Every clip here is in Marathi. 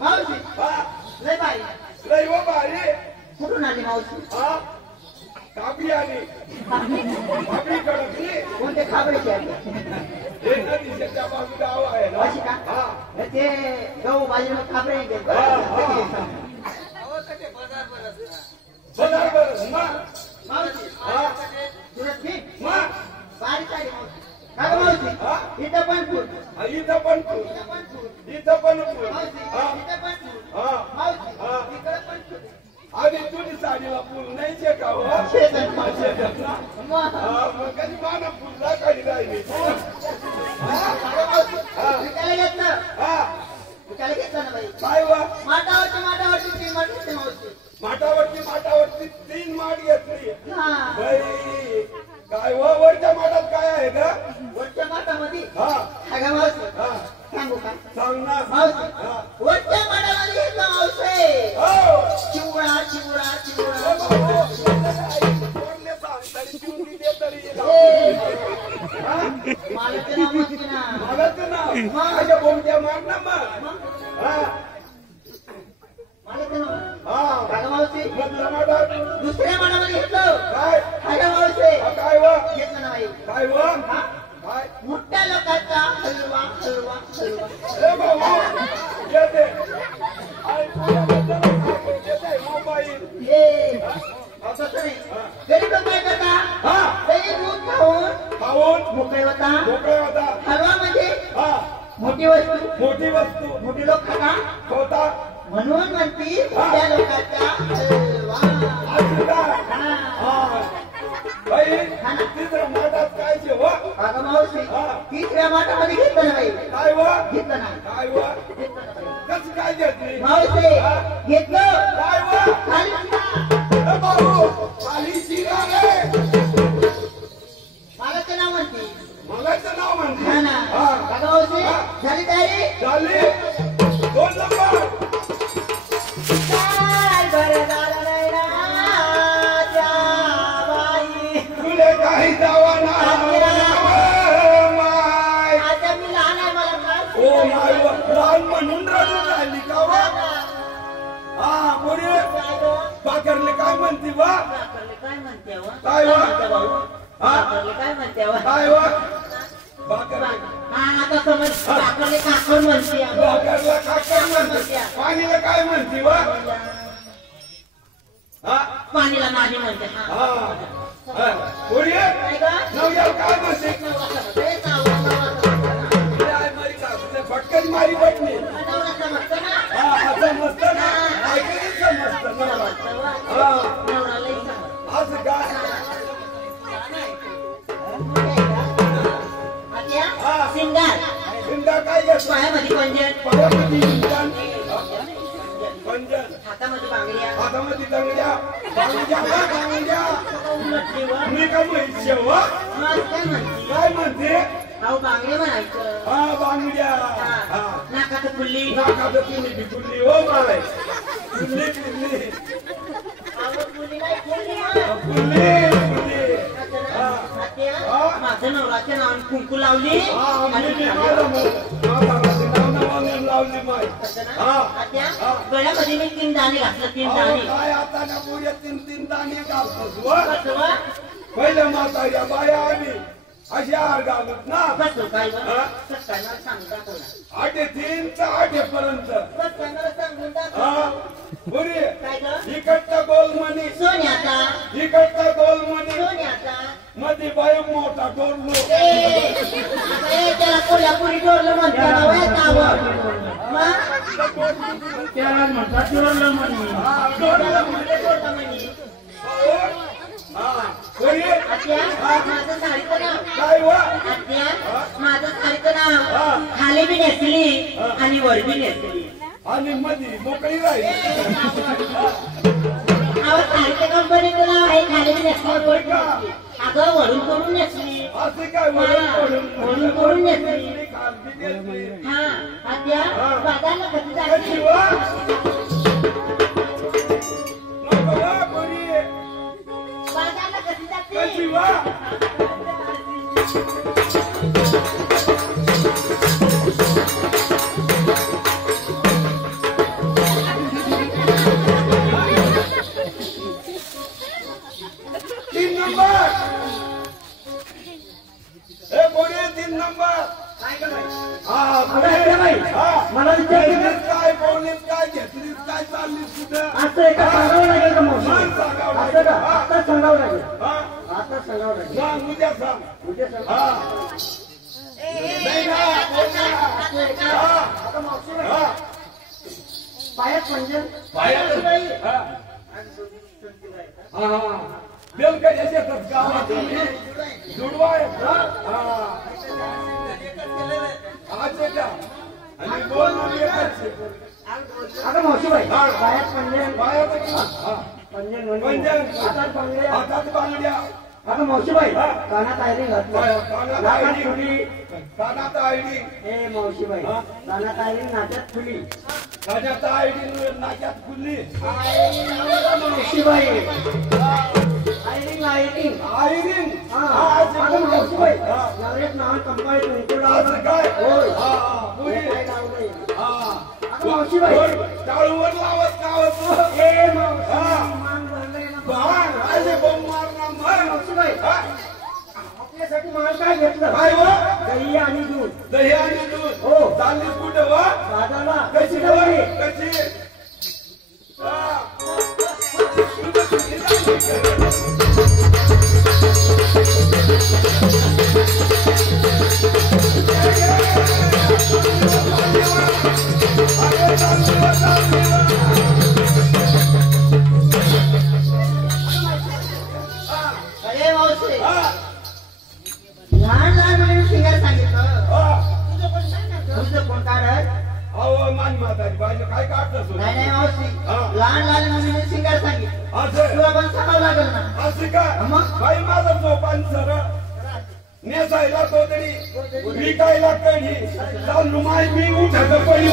मावशी हा लय बाई लय हो भारी कुठून आली मावशी हा कापडी आली कापडी कडकली कोणते खाबडीचे आली हे नदीच्या बाजू गाव आहे ना अशी का हा ते गहू बाजूला खाबडे बघा बरं मग मावशी हा तुला ठीक मग बारीक आली मावशी काय मावशी हा इथं पण फूल इथं पण तू इथं पण फूल इथं पण तू मावशी हा इथं पण फूल हा मावशी हा. इकडं पण फूल आधी तुझी साडीला फुल नाही का हो शेतात. शेतात ना मग हा मग कधी माना फुल दाखवली राहिली विकायला घेतलं हा विकायला घेतलं ना बाई काय वा माटावरती तीन माट घेतले मावशी माटावरती 3 माठ घेतली हा बाई काय वा वरच्या माठात काय आहे का वरच्या माटामध्ये हा अगं मावशी हा सांगू का सांग ना मावशी हा वरच्या माटामध्ये घेतलं मावशी हो चिवडा चिवडा चिवडा मालाचं नाव म्हणते ना मालाचं नाव माझ्या बोमट्या मार ना मग हा मालाचं नाव हा अगं मावशी मधला माठात दुसऱ्या माटामध्ये घेतलं काय अगं मावशी काय वा घेतलं ना बाई काय वा हा काय मोठ्या लोकांचा हलवा हलवा हलवा ए बाबा येते मोबाईल हे असं नाही गरीब लोक काय करता हा दही दूध खाऊन खाऊन मोकळे होता मोकळा होता हलवा म्हणजे हा मोठी वस्तू मोठी वस्तू मोठी लोक खाता होता म्हणून म्हणती त्या लोकांचा हलवा आजूला हा. हा बाई तिसऱ्या माठात काय शे वा अगं मावशी हा. तिसऱ्या माठामध्ये घेतलं ना बाई काय वा घेतलं ना काय वा घेतलं ना बाई कसं काय घेतली मावशी हा. घेतलं काय वा खाली ए बाबू खाली शिरा रे मालाचं नाव म्हणते मगाचं नाव म्हणते हा ना हा अगं मावशी हा. झाली तयारी झाली 2 नंबर काय बरं झालं नाही ना त्या बाई तुले काही जावा ना माय आता मी लहान आहे मला त्रास ओ माय लहान म्हणून रडून राहिली का वा हा बोरे काय गं? पाकरले काय म्हणती वा काकरले काय म्हणते व? काय व? म्हणते भाऊ? हा? काकरले काय म्हणते व? काय वा पाकरले हा आता समज काकरले काकर म्हणते अगं. पाकरला काकर म्हणते पाणीला काय म्हणती वा हा पाणीला माझी म्हणते हा. हा हा बोरे काय गं? नवयाला काय म्हणते नवरा समजतो. ए, नवरा समजतो ना. काय मारी सासूने फटकन मारी बटणी नवरा समजतो ना. हा असं मस्त ना ऐकून समजतं ना समजतो व. हा नवरा लई समजतो. असं काय आत्या, हा. सिंगार शिंदा काय घेतो पायामध्ये पंजन पायामध्ये इंजन पंजन हातामध्ये बांगड्या हातामध्ये दंगड्या बांगड्या बांगड्या उलटली व. मी का म्हैस वा मग काय म्हणते काय म्हणते अहो बांगडे म्हणायचं हा बांगड्या हा नाकाचं फुल्ली नाकात तुम्ही बिकुली हो माय फुल्ली फुल्ली अहो फुल्ली नाही फुल्ली ना. फुल्ली फुल्ली हा आत्या, हा. माझ्या नवराच्या नावाने कुंकू लावली हा आणि मी माझं नाव लावली माय हा आत्या, हा. गळ्यामध्ये मी 3 दाणे घातलं 3 अहो, दाणे काय आता ना पुढे 3 दाणे घालतोस व कसं व? पहिल्या म्हाताऱ्या बाया आली अशी हार घालत ना कसं काय व? हा? कसं काय मला सांगून दाखव ना. 8:03 ते 8:00 कसं काय मला सांगून दाखव. हा पुरी काय ग? इकडचा गोल मनी सोन्याचा इकडचा गोल मनी सोन्याचा मध्ये बाय मोठा डोरलो ए, आता हे त्याला कोल्हापुरी डोरलं म्हणतात ना वय कावं. मग? त्याला म्हणतात चोरलं म्हणे डोरलं म्हणजे डोरलं म्हणे. हा पुरी आत्या, माझं साडीचं नाव काय वा आत्या, माझं साडीचं नाव खाली बी नेसली आणि वर बी नेसली. आणि मध्ये मोकळी राहिली अहो साडीच्या कंपनीचं नाव आहे खाली बी नेसली वर बी नेसली. अगं वरून करून नेसली. असे काय वरून करून नेसली. खालती घेतली हा आत्या, बाजारला कधी कशी जायची? वा नको वा पुरी बाजारला कधी जाते? कशी वा नाही मला विचारते घेतलीस काय बोललीस काय घेतलीस काय चाललीस कुठं असं एका सांगावं लागेल का मावशी सांग, सांगावं असं का लागेल. आता सांगावं लागेल हा आता सांगावं लागेल सांग उद्या सांग उद्या सांग हा नाही ना बोल ना. हा आता मावशी हा पायात पंजन बाहेर हा हा बेल काय येतात गावात जुडवा आहे हा अच्छा अच्छा आणि बोल ना येतात आता मावशीबाई हा. पायात पंजन बाहेर हा पंजन म्हणजे पंजन. हातात पंगड्या हातात बांगड्या आता मावशीबाई हा. कानात आयरिंग घातलं कानात नाकात आयडी फुली कानात आयडी ए मावशीबाई हा. कानात आयरिंग नाकात फुली कानात आयडी नाक्यात खुल्ली मावशीबाई आयरिंग आयरिंग आयरीन हा असं आता बोल. मावशीबाई हा. नवऱ्यात नाव कंपाळी कुंकू असं लावलं काय होय हा हा पुरी हे काय लावलंय हा आता मावशीबाई टाळूवर लावत गावत ए मावशी हा. मान भरलंय ना भान असे बोंब मारणार मग मावशीबाई हा. आपल्यासाठी मला काय घेतलं काय हो दही आणि दूध दही आणि दूध हो. चाललीस कुठे वा दादाला कशी दही. कशी हा. अरे मावशी हा. लहान लहान मुलीने सिंगर सांगितलं हा. तुझं कोण काढत अहो मान म्हातारी बाईला काय काढतोस हो? नाही नाही मावशी हा. लहान लहान मुलीने सिंगर सांगितलं असं तुला पण सांगावं लागेल ना असं का मग? बाई माझा सोपान सरळ नेसायला तोतडी विकायला कढी चालू माय मी उठत पडी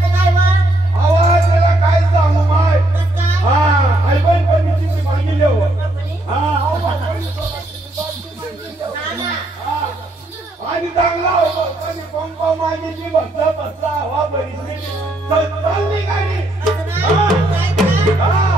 आवाज त्याला काय सांगू माय हा आई पण पडीची मागितली हो हा आणि चांगला हो आणि पंपा मागितली बसला बसला हवा बरीचली चालली गाडी हा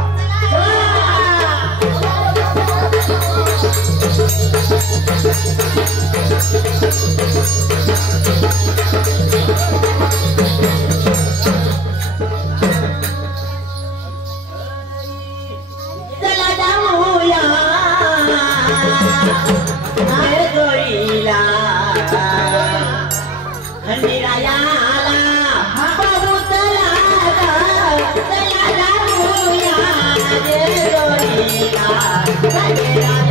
चला जाऊया नारगोळीला खंडीरायाला बघू चला चला जाऊया नारगोळीला खंडीरायाला